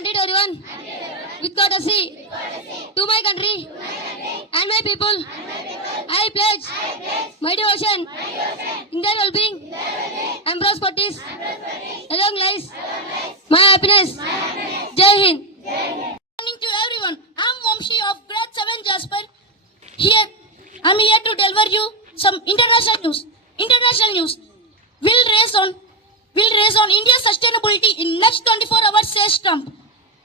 Candid everyone. With courtesy. To my country. And my people. I pledge. My devotion. In their well-being. And prosperity. Along lies. My happiness. Jai Hind. Good morning to everyone. I'm Vamshi of Grade VII Jasper. I'm here to deliver you some international news. International news will raise on India's sustainability in next 24 hours, says Trump.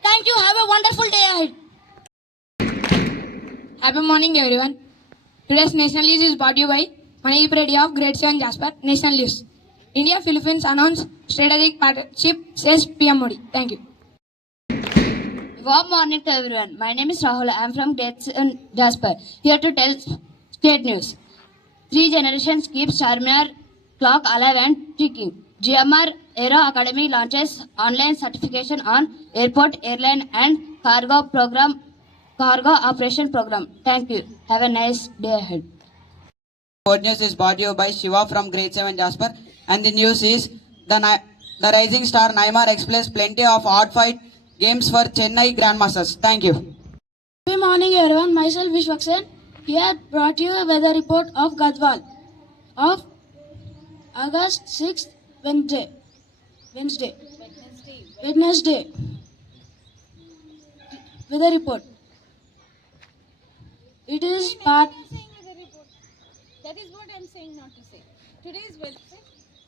Thank you. Have a wonderful day ahead. Happy morning, everyone. Today's national news is brought to you by Mani Predi of Grade VII Jasper. National news. India Philippines announced strategic partnership, says PM Modi. Thank you. Warm morning to everyone. My name is Rahul. I am from Grade VII Jasper. Here to tell state news. 3 generations keep Charminar clock alive and ticking. GMR Aero Academy launches online certification on airport, airline and cargo operation program. Thank you. Have a nice day ahead. Board news is brought to you by Shiva from Grade 7 Jasper, and the news is the rising star Neymar explains plenty of hard fight games for Chennai Grandmasters. Thank you. Good morning, everyone. Myself Vishwaksen. Here brought you a weather report of Gadwal of August 6th, Wednesday. Weather report. It is part. That is what I'm saying not to say. Today is Wednesday.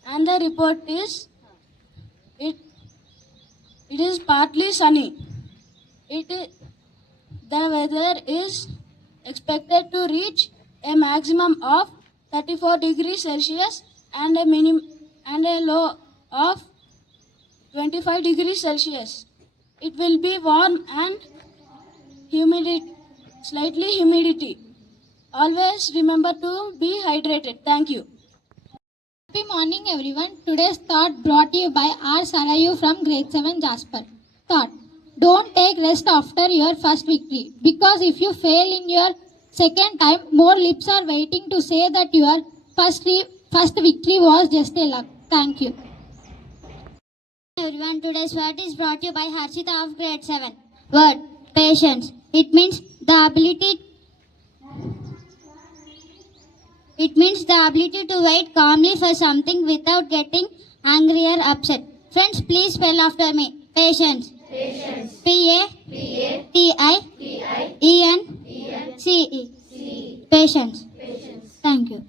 And the report is it is partly sunny. The weather is expected to reach a maximum of 34 degrees Celsius and a low of 25 degrees Celsius. It will be warm and slightly humidity. Always remember to be hydrated. Thank you. Happy morning, everyone. Today's thought brought to you by R. Sarayu from Grade 7 Jasper. Thought: don't take rest after your first victory, because if you fail in your second time, more lips are waiting to say that your first victory was just a luck. Thank you. Everyone, today's word is brought to you by Harshita of Grade 7. Word: patience. It means the ability to wait calmly for something without getting angry or upset. Friends, please spell after me. Patience. Patience. Patience. Thank you.